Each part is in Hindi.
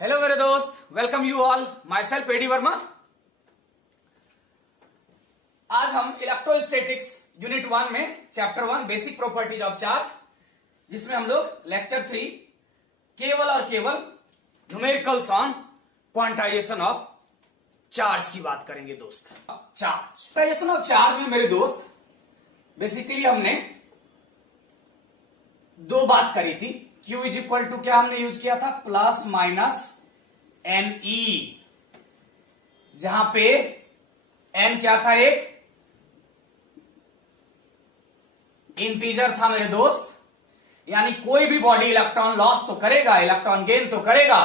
हेलो मेरे दोस्त, welcome you all. Myself AD Verma. आज हम इलेक्ट्रोस्टैटिक्स यूनिट 1 में chapter 1 basic properties of charge, जिसमें हम लोग लेक्चर 3 केवल और केवल numericals on quantisation of charge की बात करेंगे दोस्त। क्वांटाइजेशन ऑफ चार्ज में मेरे दोस्त बेसिकली हमने दो बात करी थी। Q इज इक्वल टू क्या हमने यूज किया था, प्लस माइनस एन ई, जहां पे एन क्या था, एक इंटीजर था मेरे दोस्त। यानी कोई भी बॉडी इलेक्ट्रॉन लॉस तो करेगा, इलेक्ट्रॉन गेन तो करेगा।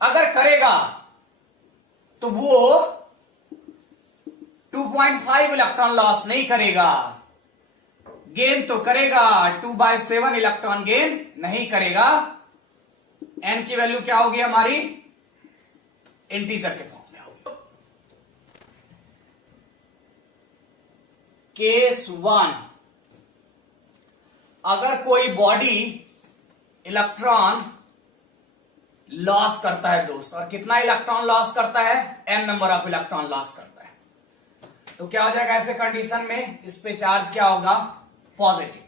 अगर करेगा तो वो 2.5 इलेक्ट्रॉन लॉस नहीं करेगा, गेन तो करेगा 2/7 इलेक्ट्रॉन गेन नहीं करेगा। एन की वैल्यू क्या होगी हमारी, इंटीजर के फॉर्म में होगी। केस 1, अगर कोई बॉडी इलेक्ट्रॉन लॉस करता है दोस्त, और कितना इलेक्ट्रॉन लॉस करता है, n number of electron loss करता है, तो क्या हो जाएगा ऐसे कंडीशन में, इस पे चार्ज क्या होगा, पॉजिटिव।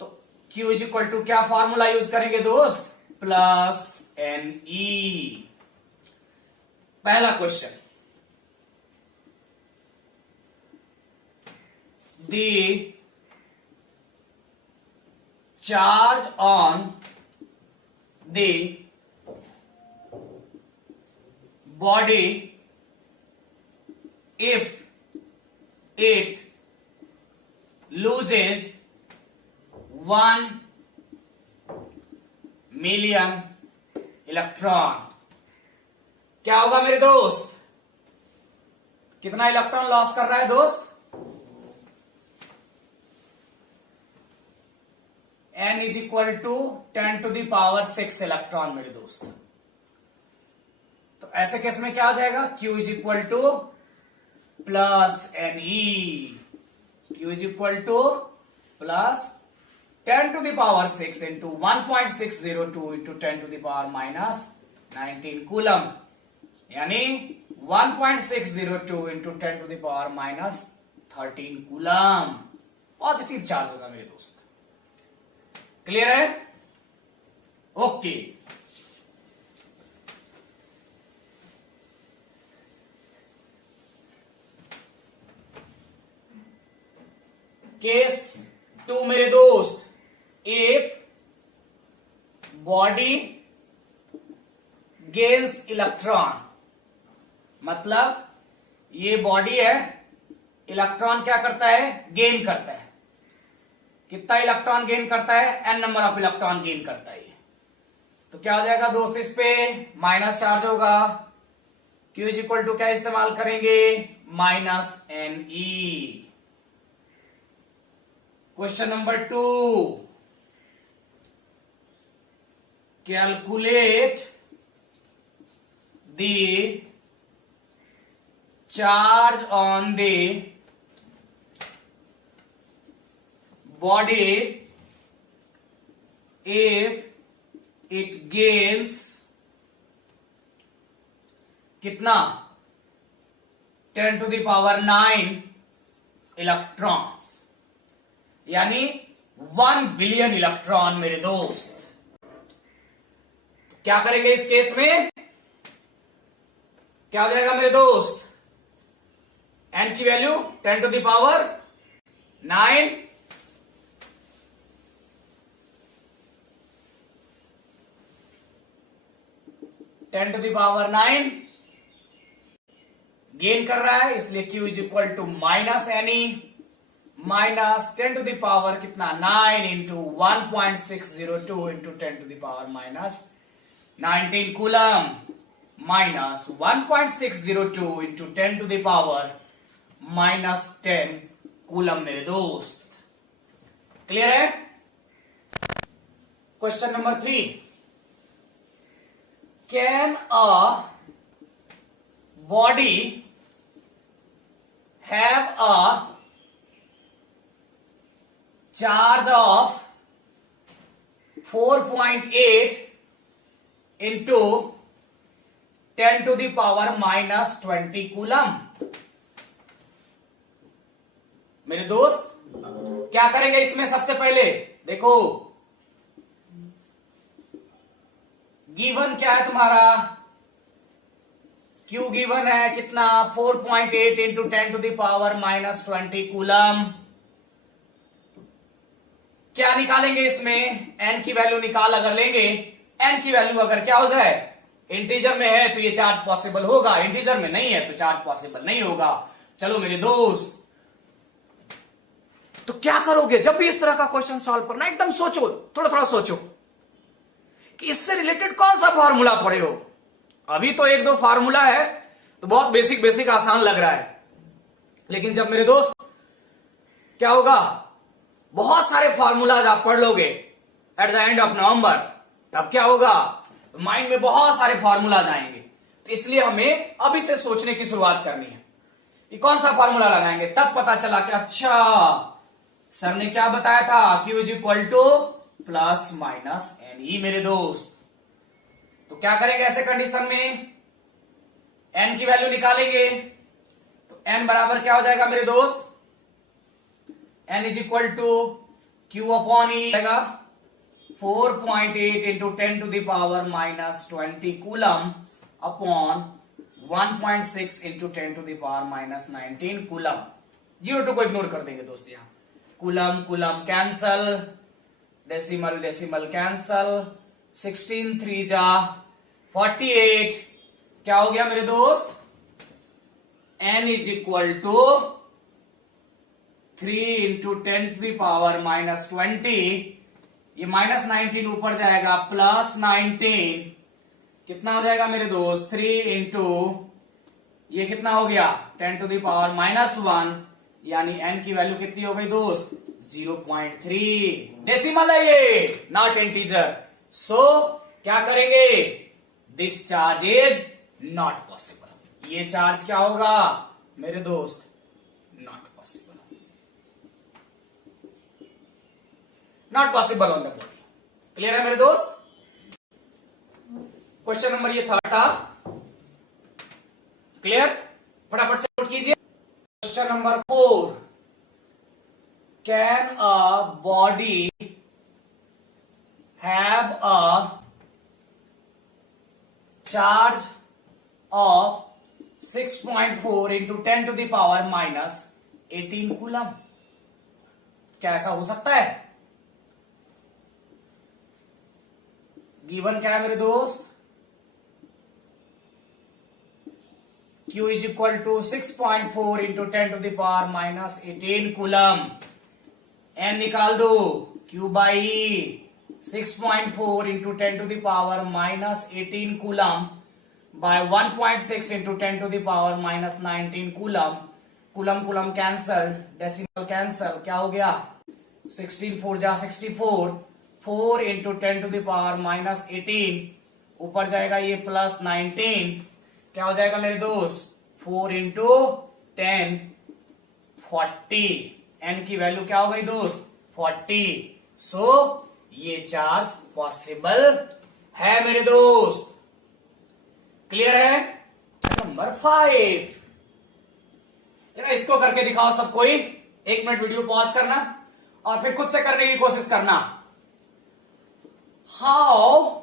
तो Q इज इक्वल टू क्या फॉर्मूला यूज करेंगे दोस्त, प्लस एन ई। पहला question, the charge on the body if it loses 1 million electron, क्या होगा मेरे दोस्त, कितना इलेक्ट्रॉन लॉस कर रहा है दोस्त, n is equal to 10⁶ electron मेरे दोस्त। तो ऐसे केस में क्या हो जाएगा, Q is equal to plus n e, Q is equal to plus 10⁶ into 1.602 into 10⁻⁻19 coulomb, यानी 1.602 इंटू 10⁻⁻13 कूलम पॉजिटिव चार्ज होगा मेरे दोस्त। क्लियर है? ओके। केस 2 मेरे दोस्त, इफ बॉडी गेन्स इलेक्ट्रॉन, मतलब ये बॉडी है, इलेक्ट्रॉन क्या करता है, गेन करता है। कितना इलेक्ट्रॉन गेन करता है, n number of electron gain करता है। तो क्या हो जाएगा दोस्त, इस पे माइनस चार्ज होगा। Q इज इक्वल टू क्या इस्तेमाल करेंगे, minus n e. Question number 2, calculate the charge on the body if it gains कितना, 10⁹ इलेक्ट्रॉन्स, यानी 1 बिलियन इलेक्ट्रॉन मेरे दोस्त। क्या करेंगे इस केस में, क्या हो जाएगा मेरे दोस्त, एन की वैल्यू 10⁹9 10⁹9 गेन कर रहा है, इसलिए Q is equal to minus n e, minus 10⁻⁻ कितना 9 into 1.602 into 10⁻⁻19 coulomb, minus 1.602 into 10⁻⁻10 coulomb मेरे दोस्त। क्लियर है? Question number 3, can a body have a charge of 4.8 into 10⁻⁻20 coulomb. मेरे दोस्त क्या करेंगे इसमें? सबसे पहले देखो, गिवन क्या है तुम्हारा? Q गिवन है कितना? 4.8 इंटू 10⁻⁻20 कूलम। क्या निकालेंगे इसमें? n की वैल्यू निकाल अगर लेंगे, n की वैल्यू अगर क्या हो जाए, इंटीजर में है तो ये चार्ज पॉसिबल होगा, इंटीजर में नहीं है तो चार्ज पॉसिबल नहीं होगा। चलो मेरे दोस्त, तो क्या करोगे जब भी इस तरह का क्वेश्चन सॉल्व करना? एकदम सोचो, थोड़ा थोड़ा सोचो कि इससे रिलेटेड कौन सा फॉर्मूला पढ़े हो। अभी तो एक दो फार्मूला है तो बहुत बेसिक बेसिक आसान लग रहा है, लेकिन जब मेरे दोस्त क्या होगा, बहुत सारे फार्मूलाज आप पढ़ लोगे at the end of November, तब क्या होगा, माइंड में बहुत सारे फार्मूलाज आएंगे। तो इसलिए हमें अभी से सोचने की शुरुआत करनी है कि कौन सा फार्मूला लगाएंगे। तब पता चला कि अच्छा सर ने क्या बताया था, Q is equal to plus minus NE। मेरे दोस्त तो क्या करेंगे ऐसे कंडीशन में? n की वैल्यू निकालेंगे तो n बराबर क्या हो जाएगा मेरे दोस्त? n is equal to Q upon E आएगा 4.8 into 10⁻⁻20 coulomb upon 1.6 into 10⁻⁻19 coulomb. 0 को इग्नोर कर देंगे दोस्त, यहां coulomb coulomb cancel, decimal decimal cancel, 16 3 जा 48। क्या हो गया मेरे दोस्त? n is equal to 3 into 10⁻⁻20, ये -19 ऊपर जाएगा प्लस 19, कितना हो जाएगा मेरे दोस्त? 3 इंटू ये कितना हो गया 10⁻⁻1, यानी n की वैल्यू कितनी हो गई दोस्त? 0.3। डेसिमल है ये, नॉट इंटीजर। सो क्या करेंगे? This charge is not possible. ये चार्ज क्या होगा मेरे दोस्त? Not possible, not possible on the body. Clear है मेरे दोस्त? क्वेश्चन नंबर ये था क्लियर? फटाफट से नोट कीजिए। Question number 4, can a body have a charge of 6.4 into 10⁻⁻18 coulomb? क्या ऐसा हो सकता है? गिवन क्या है मेरे दोस्त? Q is equal to 6.4 into 10⁻⁻18 coulomb. n निकाल दो, Q by 6.4 into 10⁻⁻18 coulomb by 1.6 into 10⁻⁻19 coulomb. Coulomb coulomb cancel, decimal cancel, क्या हो गया? 16 4 जा 64, 4 इंटू 10⁻⁻18, ऊपर जाएगा ये प्लस 19, क्या हो जाएगा मेरे दोस्त? 4 इंटू 10 40, n की वैल्यू क्या हो गई दोस्त? 40। सो ये चार्ज पॉसिबल है मेरे दोस्त। क्लियर है? नंबर 5, इसको करके दिखाओ सब कोई। 1 मिनट वीडियो पॉज करना और फिर खुद से करने की कोशिश करना। How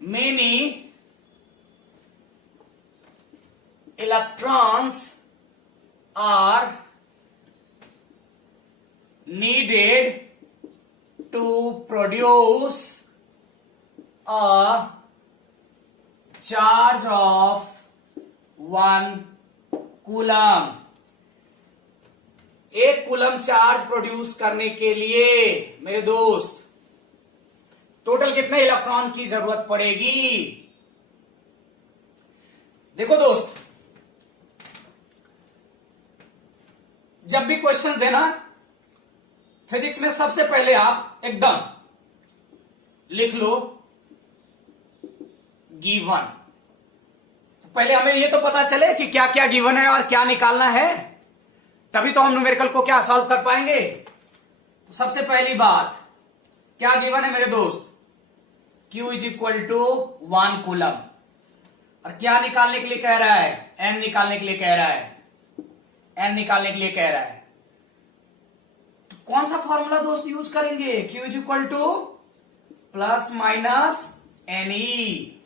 many electrons are needed to produce a charge of 1 coulomb? 1 coulomb charge produce करने के लिए मेरे दोस्त टोटल कितने इलेक्ट्रॉन की जरूरत पड़ेगी? देखो दोस्त, जब भी क्वेश्चन देना फिजिक्स में, सबसे पहले आप एकदम लिख लो गिवन। तो पहले हमें ये तो पता चले कि क्या क्या गिवन है और क्या निकालना है, तभी तो हम न्यूमेरिकल को क्या सॉल्व कर पाएंगे। तो सबसे पहली बात क्या गिवन है मेरे दोस्त? Q is equal to 1 coulomb. और क्या निकालने के लिए कह रहा है? N निकालने के लिए कह रहा है, N निकालने के लिए कह रहा है। तो कौन सा फॉर्मूला दोस्त यूज करेंगे? Q is equal to plus minus NE।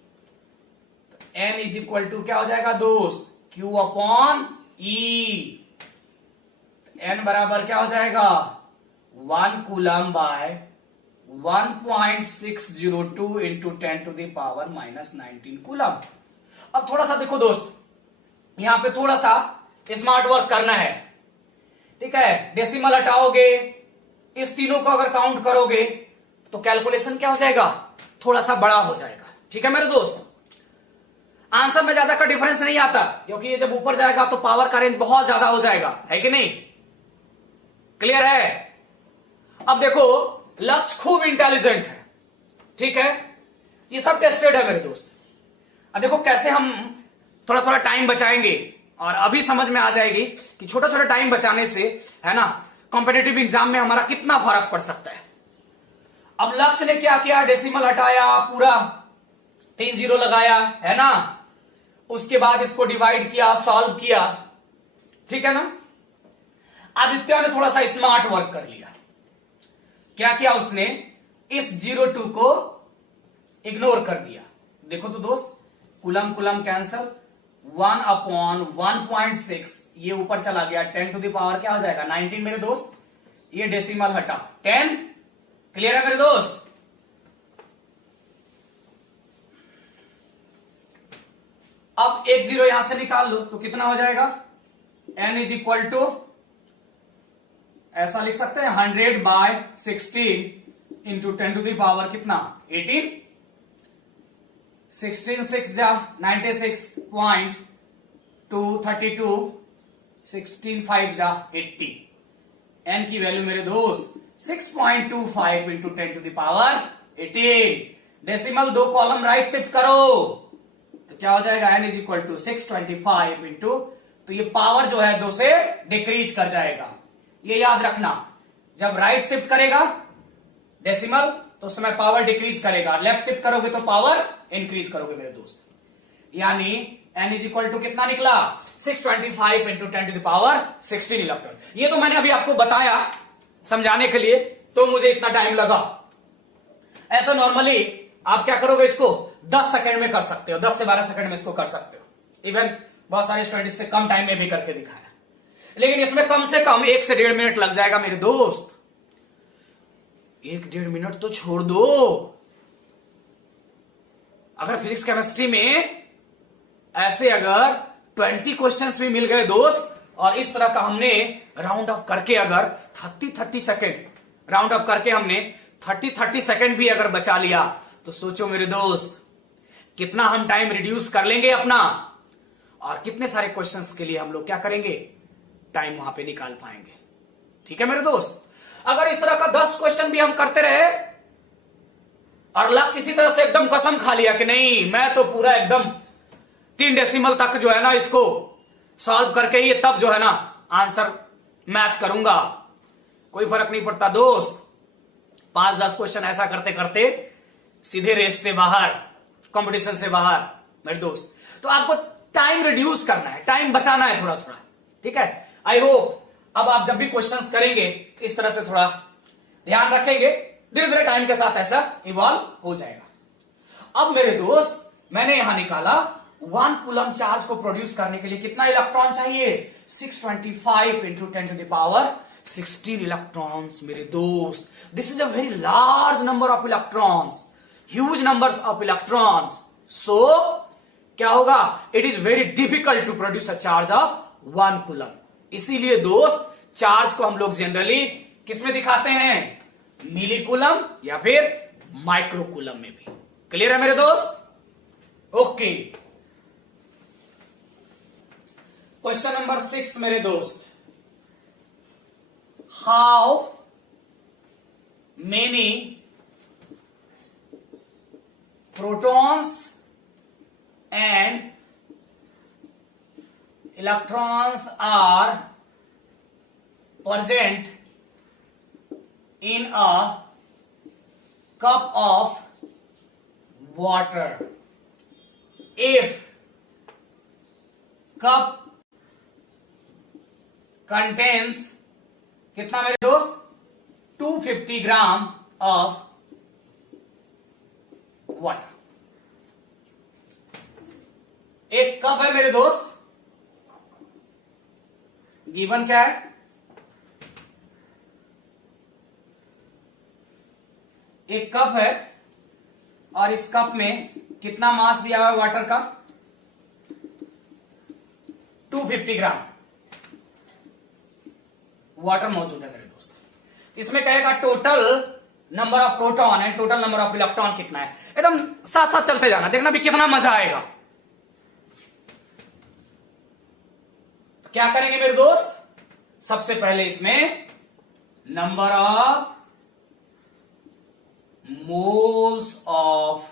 N is equal to क्या हो जाएगा दोस्त? Q upon E। N बराबर क्या हो जाएगा? 1 coulomb by 1.602 into 10 to the power minus 19 coulomb. अब थोड़ा सा देखो दोस्त, यहां पे थोड़ा सा स्मार्ट वर्क करना है, ठीक है। डेसिमल हटाओगे, इस तीनों को अगर काउंट करोगे तो कैलकुलेशन क्या हो जाएगा? थोड़ा सा बड़ा हो जाएगा, ठीक है मेरे दोस्त। आंसर में ज्यादा का डिफरेंस नहीं आता, क्योंकि ये जब ऊपर जाएगा तो पावर का रेंज बहुत ज्यादा हो जाएगा, है कि नहीं? क्लियर है? अब देखो, लक्ष्य खूब इंटेलिजेंट है, ठीक है। ये सब टेस्टेड है मेरे दोस्त। अब देखो कैसे हम थोड़ा थोड़ा टाइम बचाएंगे, और अभी समझ में आ जाएगी कि छोटा छोटा टाइम बचाने से, है ना, कॉम्पिटिटिव एग्जाम में हमारा कितना फर्क पड़ सकता है। अब लक्ष्य ने क्या किया? डेसिमल हटाया, पूरा 3 जीरो लगाया, है ना। उसके बाद इसको डिवाइड किया, सॉल्व किया, ठीक है ना। आदित्य ने थोड़ा सा स्मार्ट वर्क कर लिया। क्या किया उसने? इस 02 को इग्नोर कर दिया। देखो तो दोस्त, कुलम कुलम कैंसल, 1 अपॉन 1.6 ये ऊपर चला गया, 10 टू द पावर क्या हो जाएगा? 19 मेरे दोस्त। ये डेसिमल हटा 10। क्लियर है मेरे दोस्त? अब एक जीरो यहां से निकाल लो तो कितना हो जाएगा? N इज इक्वल टू, ऐसा लिख सकते हैं, 100 by 16 into 10 to the power कितना? 18। 16 6 जा 96.232, 16 5 जा 80। N की वैल्यू मेरे दोस्त 6.25 into 10 to the power 18। Decimal 2 column right shift करो तो क्या हो जाएगा? N is equal to 625 into, तो ये पावर जो है 2 से डिक्रीज कर जाएगा। ये याद रखना, जब राइट शिफ्ट करेगा डेसिमल तो उस समय पावर डिक्रीज करेगा, लेफ्ट शिफ्ट करोगे तो पावर इंक्रीज करोगे मेरे दोस्त। यानी N इज इक्वल टू कितना निकला? 625 into 10 to the power 16 electron. ये तो मैंने अभी आपको बताया समझाने के लिए, तो मुझे इतना टाइम लगा। ऐसा नॉर्मली आप क्या करोगे? इसको 10 सेकंड में कर सकते हो, 10 से 12 सेकंड में इसको कर सकते हो। इवन बहुत सारे स्टूडेंट इससे कम टाइम में भी करके दिखाया, लेकिन इसमें कम से कम 1 से 1.5 मिनट लग जाएगा मेरे दोस्त। 1-1.5 मिनट तो छोड़ दो, अगर फिजिक्स केमिस्ट्री में ऐसे अगर 20 क्वेश्चंस भी मिल गए दोस्त, और इस तरह का हमने राउंड अप करके अगर 30 सेकंड राउंड अप करके हमने 30 सेकंड भी अगर बचा लिया, तो सोचो मेरे दोस्त कितना हम टाइम रिड्यूस कर लेंगे अपना, और कितने सारे क्वेश्चंस के लिए हम लोग क्या करेंगे? टाइम वहां पे निकाल पाएंगे। ठीक है मेरे दोस्त? अगर इस तरह का 10 क्वेश्चन भी हम करते रहे, और लक्ष्य इसी तरह से एकदम कसम खा लिया कि नहीं मैं तो पूरा एकदम 3 डेसिमल तक जो है ना इसको सॉल्व करके ही तब जो है ना आंसर मैच करूंगा, कोई फर्क नहीं पड़ता दोस्त। 5-10 क्वेश्चन ऐसा करते करते सीधे रेस से बाहर, कंपटीशन से बाहर मेरे दोस्त। तो आपको टाइम रिड्यूस करना है, टाइम बचाना है थोड़ा थोड़ा, ठीक है। आई होप अब आप जब भी क्वेश्चंस करेंगे इस तरह से थोड़ा ध्यान रखेंगे, धीरे धीरे टाइम के साथ ऐसा इवॉल्व हो जाएगा। अब मेरे दोस्त मैंने यहां निकाला 1 कूलम चार्ज को प्रोड्यूस करने के लिए कितना इलेक्ट्रॉन चाहिए? 625 into 10 to the power 16 electrons मेरे दोस्त। This is a very large number of electrons, huge numbers of electrons. So क्या होगा? It is very difficult to produce a charge of 1 coulomb. इसीलिए दोस्त चार्ज को हम लोग जनरली किसमें दिखाते हैं? मिली कूलम या फिर माइक्रो कूलम में भी। क्लियर है मेरे दोस्त? ओके, क्वेश्चन नंबर 6 मेरे दोस्त, how many protons and electrons are present in a cup of water if cup contains कितना मेरे दोस्त 250 ग्राम ऑफ वाटर। एक कप है मेरे दोस्त, गिवन क्या है, एक कप है और इस कप में कितना मास दिया हुआ है वाटर का 250 ग्राम वाटर मौजूद है मेरे दोस्त। इसमें कहेगा टोटल नंबर ऑफ प्रोटॉन है, टोटल नंबर ऑफ इलेक्ट्रॉन कितना है। एकदम साथ साथ चलते जाना, देखना भी कितना मजा आएगा। तो क्या करेंगे मेरे दोस्त, सबसे पहले इसमें number of moles of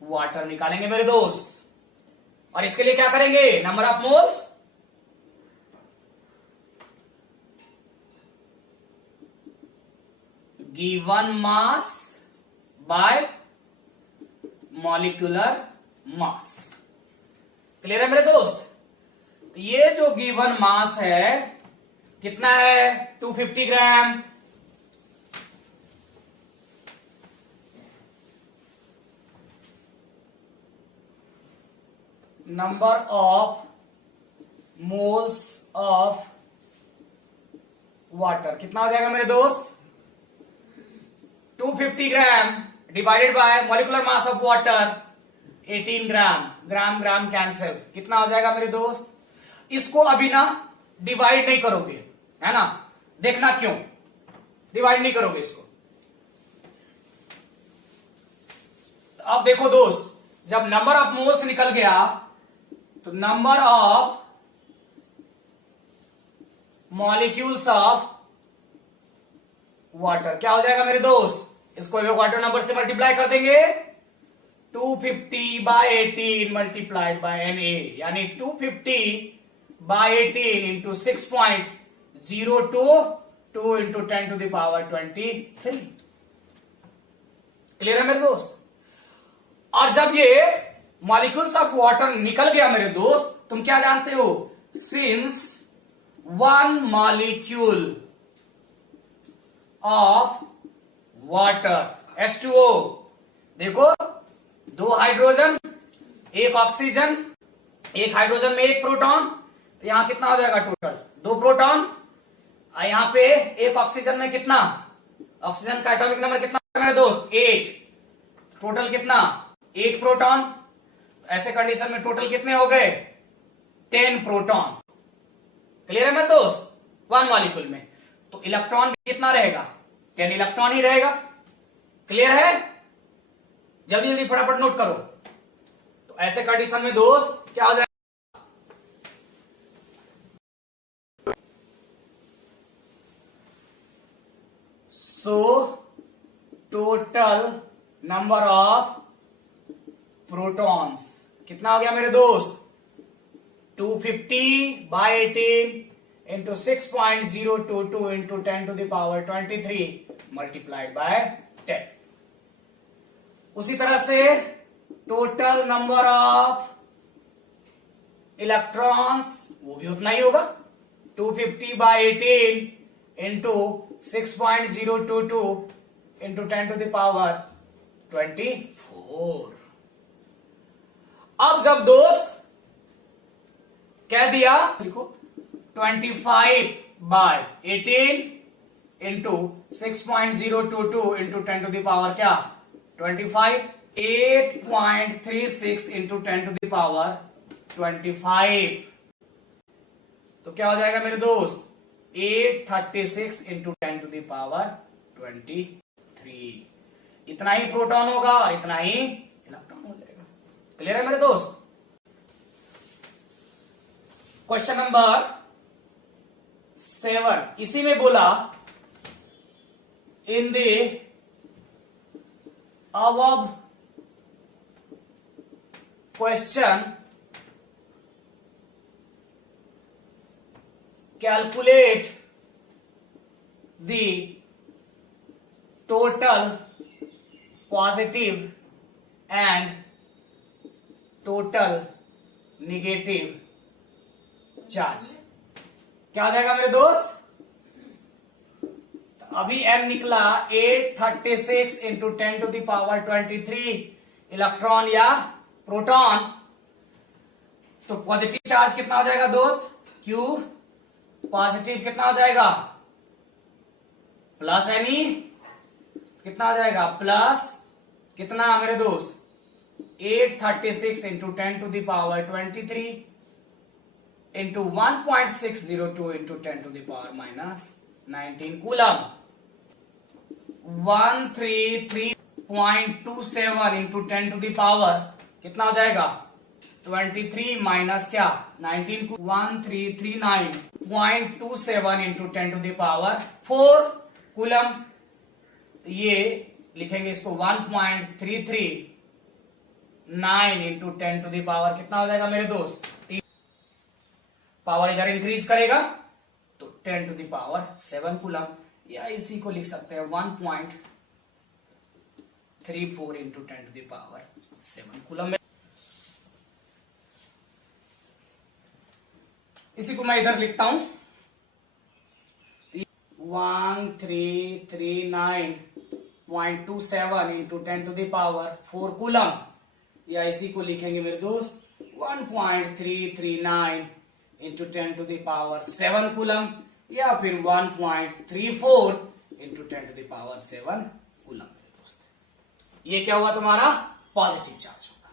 water निकालेंगे मेरे दोस्त। और इसके लिए क्या करेंगे, number of moles given mass by molecular mass. Clear है मेरे दोस्त। ये जो गिवन मास है कितना है 250 gram. Number of moles of water कितना हो जाएगा मेरे दोस्त 250 gram divided by molecular mass of water 18 gram. Gram gram cancel, कितना हो जाएगा मेरे दोस्त। इसको अभी ना डिवाइड नहीं करोगे, है ना, देखना क्यों डिवाइड नहीं करोगे इसको। तो अब देखो दोस्त, जब नंबर ऑफ मोल्स निकल गया तो number of molecules of water क्या हो जाएगा मेरे दोस्त, इसको एवोगाड्रो नंबर से मल्टीप्लाई कर देंगे 250 बाय 18 मल्टीप्लाइड बाय Na, यानी 250 by 18 into 6.022 into 10 to the power 23। Clear है मेरे दोस्त। और जब ये मॉलिक्यूल्स ऑफ वाटर निकल गया मेरे दोस्त, तुम क्या जानते हो, since one molecule of water H2O, देखो दो हाइड्रोजन एक ऑक्सीजन, एक हाइड्रोजन में एक प्रोटॉन, तो यहां कितना हो जाएगा टोटल 2 प्रोटॉन। और यहां पे एक ऑक्सीजन में कितना, ऑक्सीजन का एटॉमिक नंबर कितना मेरे दोस्त 8, टोटल कितना 8 प्रोटॉन। ऐसे कंडीशन में टोटल कितने हो गए 10 प्रोटॉन। क्लियर है मेरे दोस्त। वन मॉलिक्यूल में तो इलेक्ट्रॉन कितना रहेगा 10 इलेक्ट्रॉन ही रहेगा। क्लियर है, जल्दी जल्दी फटाफट नोट करो। तो ऐसे कंडीशन में दोस्त क्या हो जाएगा, so total number of protons कितना हो गया मेरे दोस्त 250 by 18 into 6.022 into 10 to the power 23 multiplied by 10। उसी तरह से टोटल नंबर ऑफ इलेक्ट्रॉन्स वो भी उतना ही होगा 250 by 18 into 6.022 into 10 to the power 24। अब जब दोस्त कह दिया देखो 25 by 18 into 6.022 into 10 to the power क्या 25, 8.36 इंटू 10 टू द पावर 25। तो क्या हो जाएगा मेरे दोस्त 836 इंटू 10 टू द पावर 23। इतना ही प्रोटॉन होगा और इतना ही इलेक्ट्रॉन हो जाएगा। क्लियर है मेरे दोस्त। क्वेश्चन नंबर 7 इसी में बोला in the above question calculate the total positive and total negative charge. क्या हो जाएगा मेरे दोस्त? तो अभी m निकला 836 into 10 to the power 23 electron या प्रोटॉन। तो पॉजिटिव चार्ज कितना हो जाएगा दोस्त? Q पॉजिटिव कितना हो जाएगा? प्लस Me कितना हो जाएगा? प्लस कितना मेरे दोस्त? 836 into 10 to the power 23 into 1.602 into 10 to the power minus 19 coulomb. 133.27 into 10 to the power कितना हो जाएगा? 23 माइनस क्या? 19 1339.27 into 10 to the power 4 coulomb. ये लिखेंगे इसको 1.339 इंटू 10 टू द पावर कितना हो जाएगा मेरे दोस्त? पावर इधर इंक्रीज करेगा तो 10 टू द पावर 7 कूलम, या इसी को लिख सकते हैं 1.34 into 10 to the power 7 coulomb. इसी को मैं इधर लिखता हूं 1339.27 into 10 to the power 4 coulomb, या इसी को लिखेंगे मेरे दोस्त 1.339 into 10 to the power 7 coulomb, या फिर 1.34 into 10 to the power 7 coulomb मेरे दोस्त। ये क्या हुआ तुम्हारा? पॉजिटिव चार्ज होगा।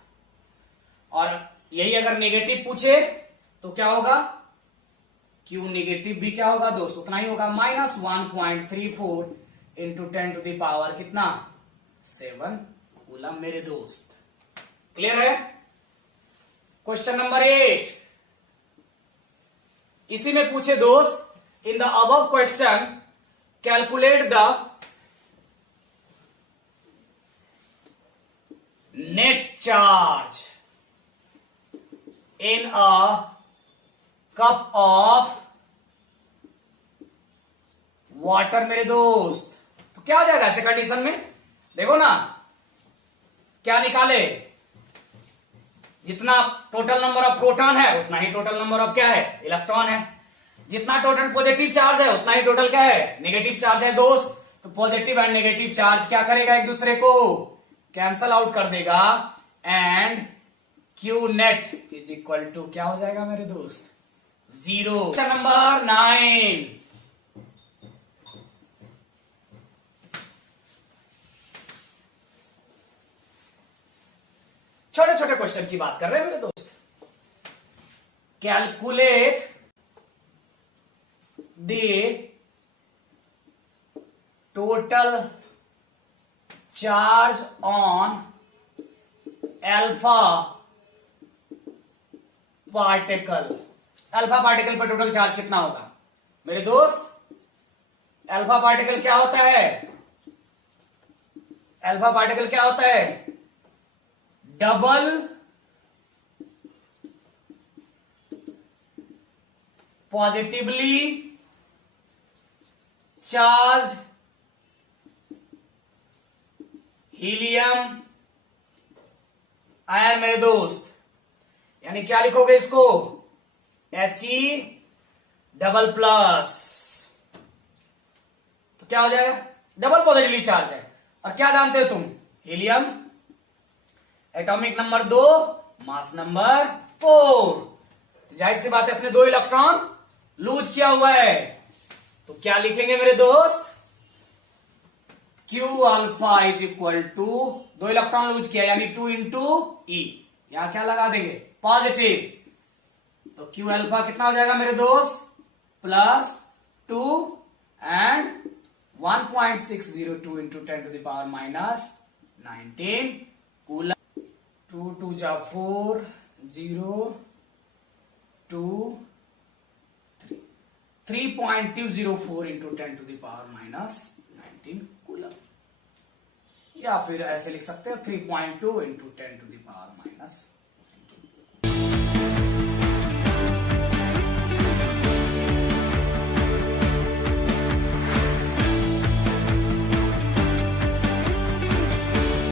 और यही अगर नेगेटिव पूछे तो क्या होगा? Q नेगेटिव भी क्या होगा दोस्त? उतना ही होगा, minus 1.34 into 10 to the power कितना? 7 कूलम मेरे दोस्त। क्लियर है? क्वेश्चन नंबर 8 इसी में पूछे दोस्त, in the above question calculate the net charge in a cup of water मेरे दोस्त। तो क्या हो जाएगा ऐसे कंडीशन में? देखो ना, क्या निकाले? जितना टोटल नंबर ऑफ प्रोटॉन है उतना ही टोटल नंबर ऑफ क्या है? इलेक्ट्रॉन है। जितना टोटल पॉजिटिव चार्ज है उतना ही टोटल क्या है? नेगेटिव चार्ज है दोस्त। तो पॉजिटिव एंड नेगेटिव चार्ज क्या करेगा? एक दूसरे को कैंसल आउट कर देगा, and Q net is equal to क्या हो जाएगा मेरे दोस्त? 0। क्वेश्चन नंबर 9 छोटे छोटे क्वेश्चन की बात कर रहे हैं मेरे दोस्त। Calculate the total charge on alpha particle. Alpha particle पर टोटल चार्ज कितना होगा मेरे दोस्त? अल्फा पार्टिकल क्या होता है? अल्फा पार्टिकल क्या होता है? Double positively charge helium ion मेरे दोस्त। यानी क्या लिखोगे इसको? He double plus. तो क्या हो जाएगा? डबल पॉजिटिवली चार्ज है। और क्या जानते हो तुम? Helium atomic number 2, mass number 4। जाहिर सी बात है इसने 2 इलेक्ट्रॉन लूज किया हुआ है। तो क्या लिखेंगे मेरे दोस्त? Q alpha is equal to 2 electron lose किया यानी 2 इंटू E। यहां क्या लगा देंगे? पॉजिटिव। तो Q अल्फा कितना हो जाएगा मेरे दोस्त? Plus 2 and 1.602 into 10 to the power minus 19 coulomb. 2 2 जा 4 0 2 3 3.204 into 10 to the power minus 19 coulomb. या फिर ऐसे लिख सकते हो 3.2 into 10 to the power minus